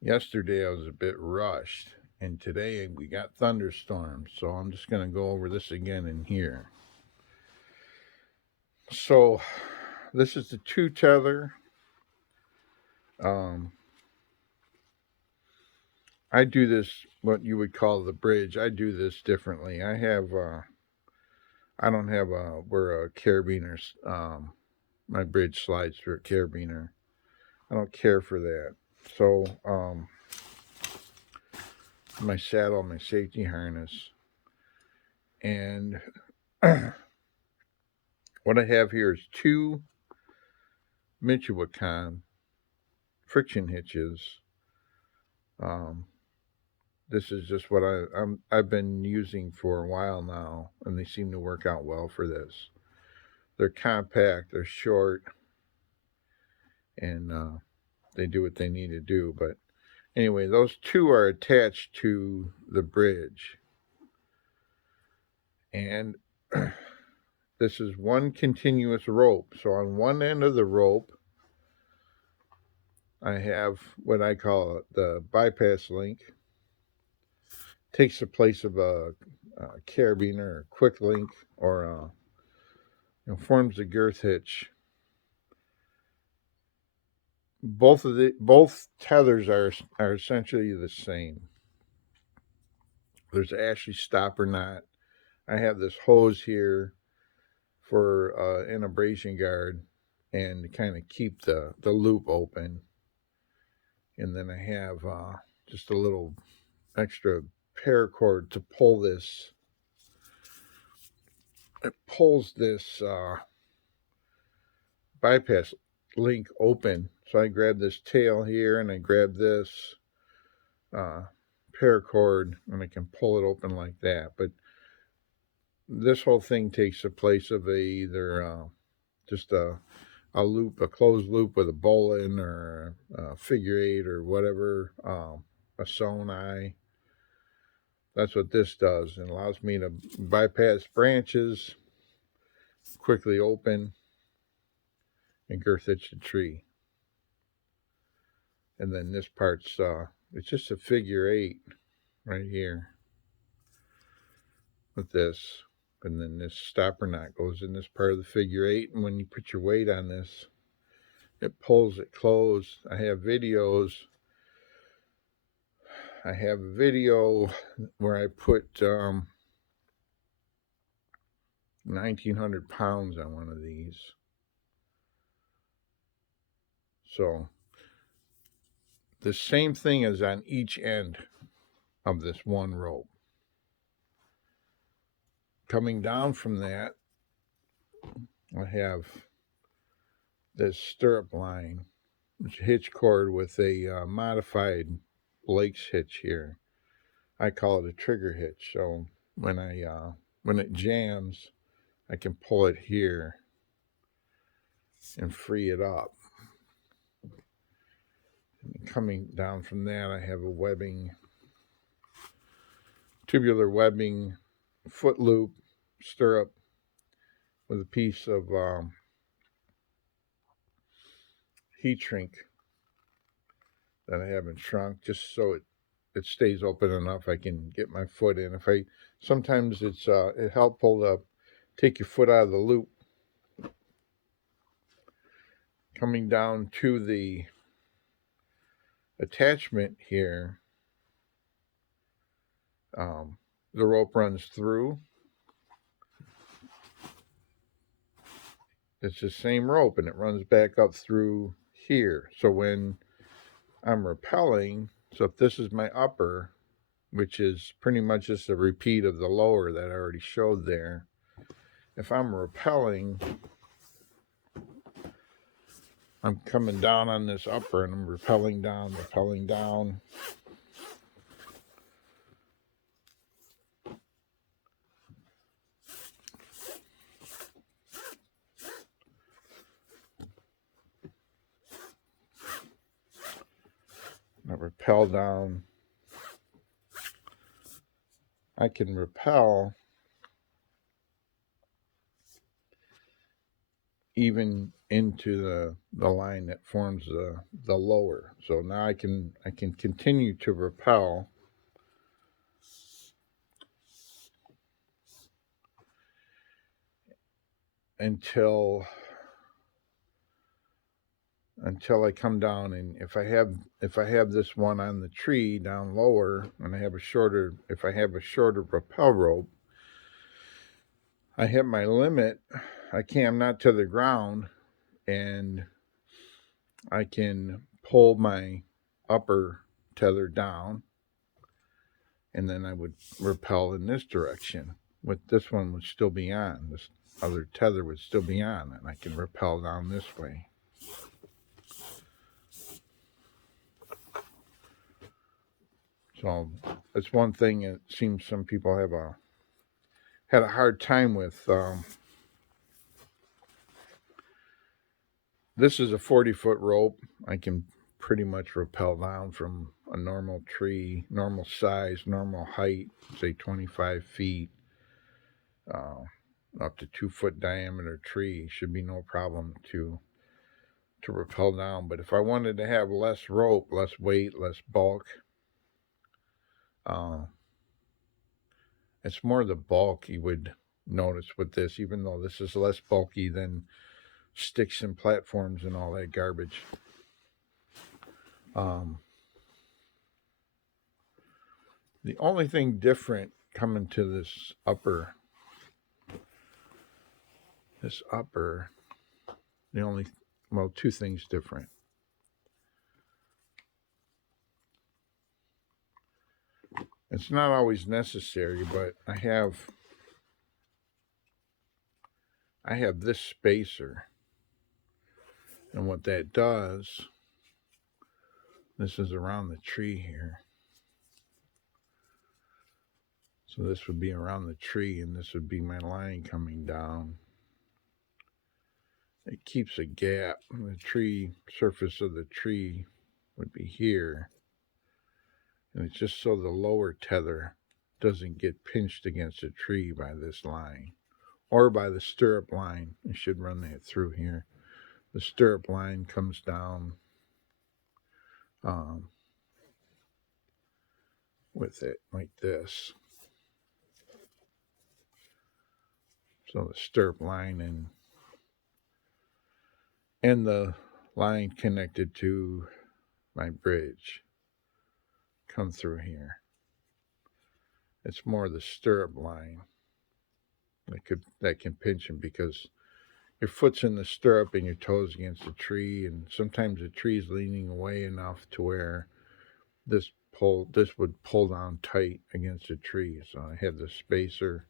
Yesterday I was a bit rushed, and today we got thunderstorms, so I'm just going to go over this again in here. So, this is the two tether. Um, I do this what you would call the bridge. I do this differently. I don't have where a carabiner, my bridge slides through a carabiner. I don't care for that. So, my saddle, my safety harness, and what I have here is two Michoacan friction hitches. Um, this is just what I've been using for a while now, and they seem to work out well for this. They're compact, they're short, and they do what they need to do. But anyway, those two are attached to the bridge, and this is one continuous rope. So on one end of the rope, I have what I call the bypass link. Takes the place of a carabiner or quick link or forms the girth hitch. Both tethers are essentially the same. There's actually stopper knot. I have this hose here for an abrasion guard and to kind of keep the loop open. And then I have just a little extra paracord to pull this. It pulls this bypass link open. So I grab this tail here and I grab this uh, paracord and I can pull it open like that. But this whole thing takes the place of either just a loop, a closed loop with a bowl in or a figure eight or whatever, a sewn eye. That's what this does. It allows me to bypass branches, quickly open, and girth hitch the tree. And then this part's it's just a figure eight right here with this. And then this stopper knot goes in this part of the figure eight. And when you put your weight on this, it pulls it closed. I have videos. I have a video where I put 1,900 pounds on one of these. So the same thing is on each end of this one rope. Coming down from that, I have this stirrup line, which hitch cord with a modified Blake's hitch here. I call it a trigger hitch. So when it jams, I can pull it here and free it up. And coming down from that, I have a tubular webbing foot loop stirrup with a piece of heat shrink that I haven't shrunk, just so it stays open enough I can get my foot in. If I sometimes it's helpful to take your foot out of the loop. Coming down to the attachment here, the rope runs through. It's the same rope and it runs back up through here. So when I'm rappelling, so if this is my upper, which is pretty much just a repeat of the lower that I already showed there, if I'm rappelling, I'm coming down on this upper and I'm rappelling down. I rappel down. I can rappel even into the line that forms the lower. So now I can continue to rappel until I come down, and if I have this one on the tree down lower, and I have a shorter rappel rope, I hit my limit. I'm not to the ground, and I can pull my upper tether down, and then I would rappel in this direction. With this one would still be on. This other tether would still be on, and I can rappel down this way. So that's one thing it seems some people had a hard time with. This is a 40-foot rope. I can pretty much rappel down from a normal tree, normal size, normal height, say 25 feet, up to 2-foot diameter tree. Should be no problem to rappel down. But if I wanted to have less rope, less weight, less bulk, it's more the bulk you would notice with this, even though this is less bulky than sticks and platforms and all that garbage. The only thing different coming to this upper, two things different. It's not always necessary, but I have this spacer, and what that does, this is around the tree here. So this would be around the tree, and this would be my line coming down. It keeps a gap. The tree, surface of the tree would be here. And it's just so the lower tether doesn't get pinched against a tree by this line. Or by the stirrup line. You should run that through here. The stirrup line comes down with it like this. So the stirrup line and the line connected to my bridge come through here. It's more the stirrup line that can pinch them, because your foot's in the stirrup and your toes against the tree, and sometimes the tree's leaning away enough to where this would pull down tight against the tree. So I have the spacer,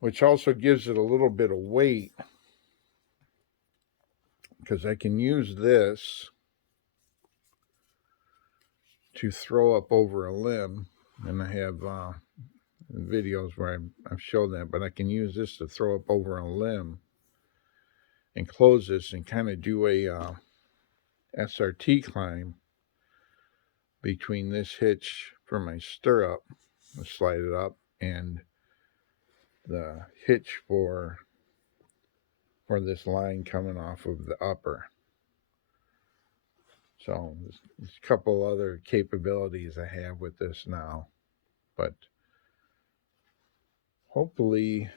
which also gives it a little bit of weight, because I can use this to throw up over a limb, and I have videos where I've shown that, but I can use this to throw up over a limb and close this and kind of do a SRT climb between this hitch for my stirrup, I slide it up, and the hitch for this line coming off of the upper. So there's a couple other capabilities I have with this now, but hopefully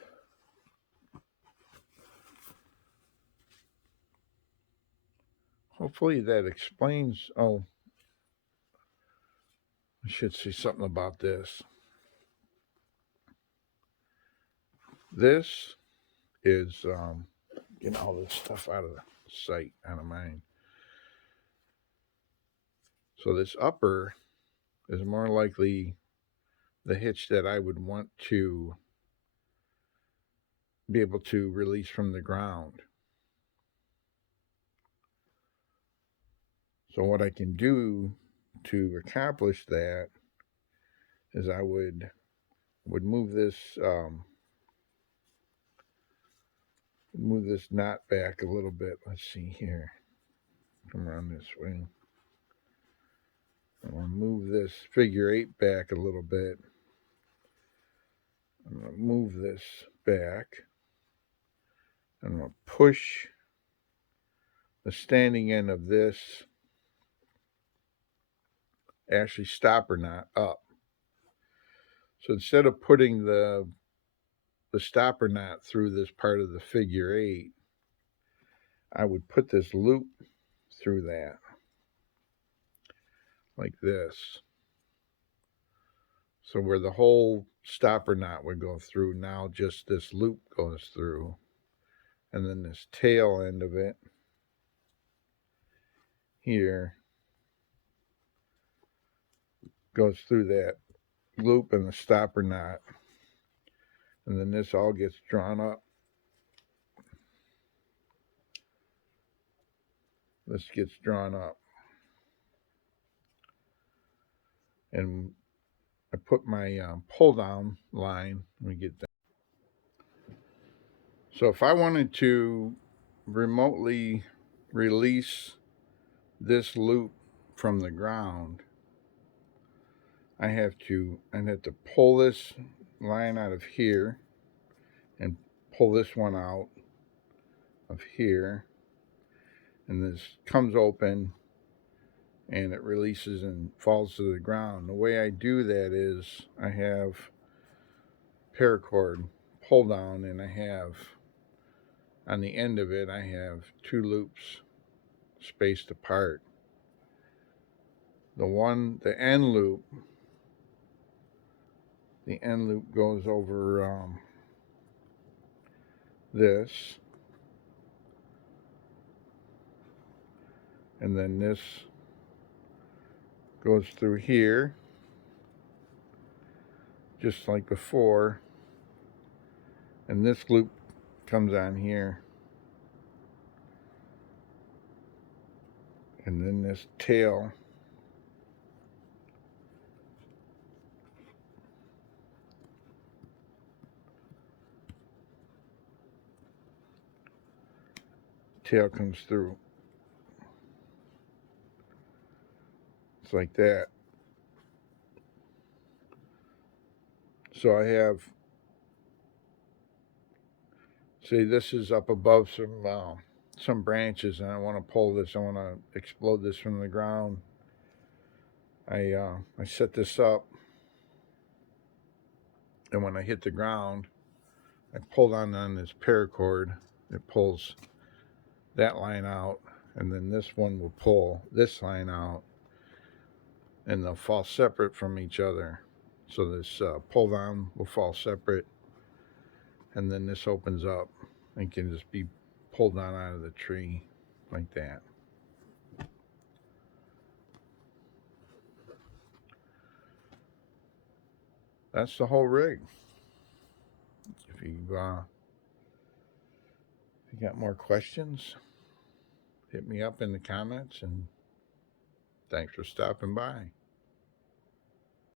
that explains. Oh, I should say something about this. This is getting all this stuff out of sight, out of mind. So this upper is more likely the hitch that I would want to be able to release from the ground. So what I can do to accomplish that is I would move this knot back a little bit. Let's see here. Come around this way. I'm going to move this figure 8 back a little bit. I'm going to move this back. I'm going to push the standing end of this actually stopper knot up. So instead of putting the stopper knot through this part of the figure 8, I would put this loop through that like this. So where the whole stopper knot would go through, now just this loop goes through. And then this tail end of it here goes through that loop and the stopper knot. And then this all gets drawn up. This gets drawn up. And I put my pull down line. Let me get that. So if I wanted to remotely release this loop from the ground, I'd have to pull this line out of here and pull this one out of here, and this comes open and it releases and falls to the ground. The way I do that is I have paracord pull down, and I have on the end of it I have 2 loops spaced apart. The end loop goes over this, and then this goes through here just like before, and this loop comes on here, and then this tail comes through. It's like that. So I have, say this is up above some branches, and I want to pull this, I want to explode this from the ground. I set this up, and when I hit the ground, I pull on this paracord. It pulls that line out, and then this one will pull this line out, and they'll fall separate from each other. So this pull down will fall separate, and then this opens up and can just be pulled down out of the tree like that. That's the whole rig. If you got more questions, hit me up in the comments, and thanks for stopping by.